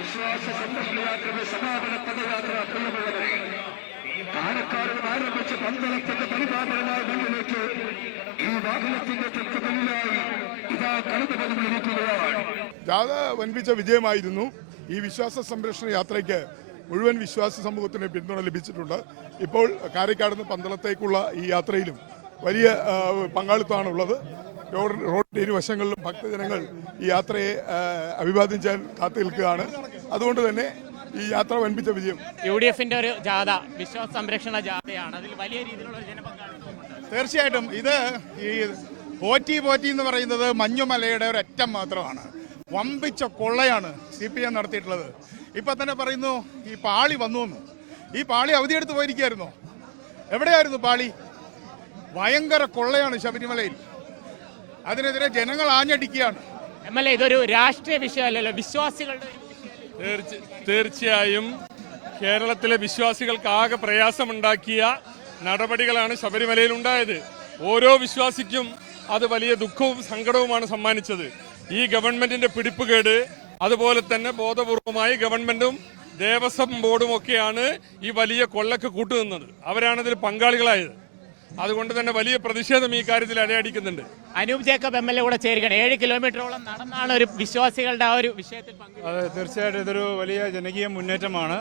വിശ്വാസ സംരക്ഷണയാത്രയുടെ സമാപന പദയാത്ര പ്രിയമുള്ളവരെ പാലക്കാട് ആരംഭിച്ച പന്തളത്തിന്റെ പരിപാലനമായ മണ്ണിലേക്ക് ഈ വാഹനത്തിന്റെ തെക്കുകളിലായി ഇതാ കടന്നു വന്നിരിക്കുകയാണ്. ജാഥ വൻപിച്ച വിജയമായിരുന്നു. ഈ വിശ്വാസ സംരക്ഷണ യാത്രയ്ക്ക് മുഴുവൻ വിശ്വാസ സമൂഹത്തിന് പിന്തുണ ലഭിച്ചിട്ടുണ്ട്. ഇപ്പോൾ കാരക്കാട് നിന്ന് പന്തളത്തേക്കുള്ള ഈ യാത്രയിലും വലിയ പങ്കാളിത്തമാണുള്ളത്. റോഡിന്റെ ഇരുവശങ്ങളിലും ഭക്തജനങ്ങൾ ഈ യാത്രയെ അഭിവാദ്യം ചെയ്യാൻ കാത്തു നിൽക്കുകയാണ്. അതുകൊണ്ട് തന്നെ ഈ യാത്ര വൻപിച്ച വിജയം. UDFന്റെ ഒരു ജാഥ വിശ്വാസ സംരക്ഷണ ജാഥയാണ്. അതിൽ വലിയ രീതിയിലുള്ള ജനപങ്കാളിത്തമുണ്ട്. തീർച്ചയായിട്ടും ഇത് ഈ പോറ്റി എന്ന് പറയുന്നത് മഞ്ഞുമലയുടെ ഒരു അറ്റം മാത്രമാണ്. വമ്പിച്ച കൊള്ളയാണ് CPM നടത്തിയിട്ടുള്ളത്. ഇപ്പം തന്നെ പറയുന്നു ഈ പാളി വന്നു. ഈ പാളി അവധിയെടുത്ത് പോയിരിക്കുകയായിരുന്നോ? എവിടെയായിരുന്നു പാളി? ഭയങ്കര കൊള്ളയാണ് ശബരിമലയിൽ. അതിനെതിരെ ജനങ്ങൾ ആഞ്ഞടിക്കുകയാണ്. MLA, ഇതൊരു രാഷ്ട്രീയ വിഷയമല്ലല്ലോ, വിശ്വാസികളുടെ. തീർച്ചയായും കേരളത്തിലെ വിശ്വാസികൾക്ക് ആകെ പ്രയാസമുണ്ടാക്കിയ നടപടികളാണ് ശബരിമലയിൽ ഉണ്ടായത്. ഓരോ വിശ്വാസിക്കും അത് വലിയ ദുഃഖവും സങ്കടവുമാണ് സമ്മാനിച്ചത്. ഈ ഗവൺമെന്റിന്റെ പിടിപ്പുകേട്, അതുപോലെ തന്നെ ബോധപൂർവമായി ഗവൺമെന്റും ദേവസ്വം ബോർഡും ഒക്കെയാണ് ഈ വലിയ കൊള്ളക്ക് കൂട്ടുനിന്നത്. അവരാണ് ഇതിൽ പങ്കാളികളായത്. അതുകൊണ്ട് തന്നെ വലിയ പ്രതിഷേധം ഈ കാര്യത്തിൽ അലയടിക്കുന്നുണ്ട്. അനൂപ് ജേക്കബ് MLA കൂടെ ചേരുകയാണ്. 7 കിലോമീറ്ററോളം നടന്നാണ് ഒരു വിശ്വാസികളുടെ ആ ഒരു വിഷയത്തിൽ അതെ, തീർച്ചയായിട്ടും ഇതൊരു വലിയ ജനകീയ മുന്നേറ്റമാണ്.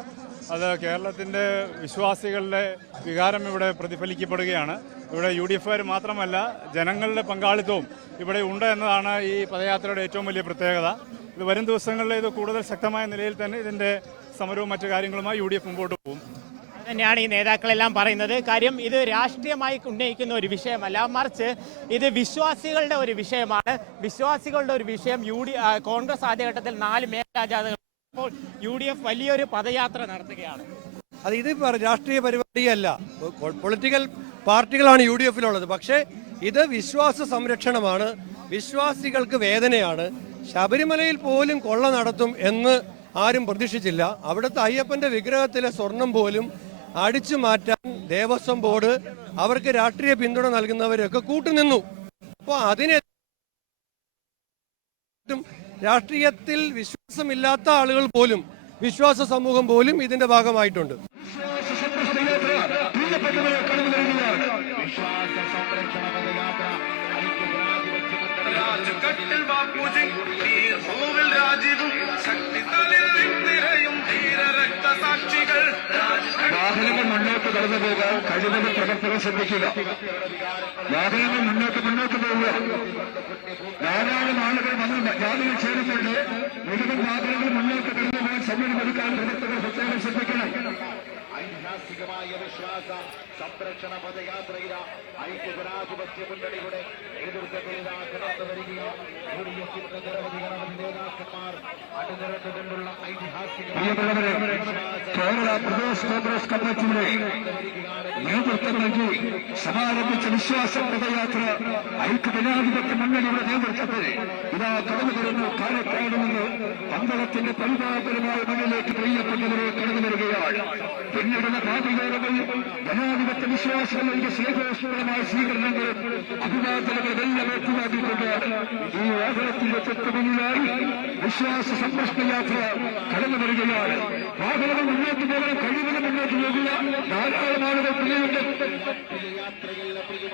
അത് കേരളത്തിൻ്റെ വിശ്വാസികളുടെ വികാരം ഇവിടെ പ്രതിഫലിക്കപ്പെടുകയാണ്. ഇവിടെ UDFകാർ മാത്രമല്ല, ജനങ്ങളുടെ പങ്കാളിത്തവും ഇവിടെ ഉണ്ട് എന്നതാണ് ഈ പദയാത്രയുടെ ഏറ്റവും വലിയ പ്രത്യേകത. ഇത് വരും ദിവസങ്ങളിൽ ഇത് കൂടുതൽ ശക്തമായ നിലയിൽ തന്നെ ഇതിൻ്റെ സമരവും മറ്റു കാര്യങ്ങളുമായി UDF മുമ്പോട്ട് പോകും. തന്നെയാണ് ഈ നേതാക്കളെല്ലാം പറയുന്നത്. കാര്യം ഇത് രാഷ്ട്രീയമായി ഉന്നയിക്കുന്ന ഒരു വിഷയമല്ല, മറിച്ച് ഇത് വിശ്വാസികളുടെ ഒരു വിഷയമാണ്. വിശ്വാസികളുടെ ഒരു വിഷയം കോൺഗ്രസ് ആദ്യഘട്ടത്തിൽ 4 മേഖലാജാഥകൾ, ഇപ്പോൾ UDF വലിയൊരു പദയാത്ര നടത്തുകയാണ്. ഇത് രാഷ്ട്രീയ പരിപാടിയല്ല, പൊളിറ്റിക്കൽ പാർട്ടികളാണ് UDFിലുള്ളത്. പക്ഷേ ഇത് വിശ്വാസ സംരക്ഷണമാണ്, വിശ്വാസികൾക്ക് വേദനയാണ്. ശബരിമലയിൽ പോലും കൊള്ള നടത്തും എന്ന് ആരും പ്രതീക്ഷിച്ചില്ല. അവിടുത്തെ അയ്യപ്പന്റെ വിഗ്രഹത്തിലെ സ്വർണം പോലും അടിച്ചു മാറ്റാൻ ദേവസ്വം ബോർഡ്, അവർക്ക് രാഷ്ട്രീയ പിന്തുണ നൽകുന്നവരൊക്കെ കൂട്ടുനിന്നു. അപ്പോൾ അതിനെ രാഷ്ട്രീയത്തിൽ വിശ്വാസമില്ലാത്ത ആളുകൾ പോലും, വിശ്വാസ സമൂഹം പോലും ഇതിന്റെ ഭാഗമായിട്ടുണ്ട്. വാഹനങ്ങൾ മുന്നോട്ട് കടന്നു പോകാൻ കഴിവതും പ്രവർത്തകർ ശ്രദ്ധിക്കുക. വാഹനങ്ങൾ മുന്നോട്ട് പോവുക. ധാരാളം ആളുകൾ വന്ന് ജാഥയിൽ ചേരുന്നുണ്ട്. മുഴുവൻ വാഹനങ്ങൾ മുന്നോട്ട് കടന്നു പോകാൻ സമയമൊരുക്കാൻ പ്രവർത്തകർ പ്രത്യേകം ശ്രദ്ധിക്കണം. ഐതിഹാസികമായ വിശ്വാസ സംരക്ഷണ പദയാത്രയില ഐക്യജനാധിപത്യ മുന്നണിയുടെ നേതൃത്വത്തിൽ കടന്നു വരികയാണ്. UDFിന്റെ നിരവധി നേതാക്കന്മാർ അണിനിരന്നുകൊണ്ടുള്ള ഐതിഹാസികമായ കേരള പ്രദേശ് കോൺഗ്രസ് കമ്മിറ്റിയുടെ നേതൃത്വം നൽകി സമാരംഭിച്ച വിശ്വാസ പദയാത്ര ഐക്യജനാധിപത്യ മുന്നണിയുടെ നേതൃത്വത്തിൽ ഇതാ കടന്നു വരുന്നു. കാലക്കാട് നിന്ന് പന്തളത്തിന്റെ പരിപാലനമായ മണ്ണിലേക്ക് പ്രിയപ്പെട്ടവരെ കടന്നു വരികയാണ്. പിന്നീടുള്ള പാതികേരകൾ ജനാധിപത്യ വിശ്വാസികളുടെ സ്നേഹോഷ്മമായ സ്വീകരണങ്ങളും അഭിവാദനങ്ങളും എല്ലാം ഏറ്റുവാങ്ങിക്കൊണ്ടാണ് ഈ വാഹനത്തിന്റെ തെക്കുമുന്നിലായി വിശ്വാസ സംരക്ഷണ യാത്ര കടന്നു വരികയാണ്. വാഹനങ്ങൾ മുന്നോട്ട് പോകാൻ കഴിയുന്നത് മുന്നോട്ട് പോകുക. ധാരാളം ആളുകൾ പ്രിയമുണ്ട്.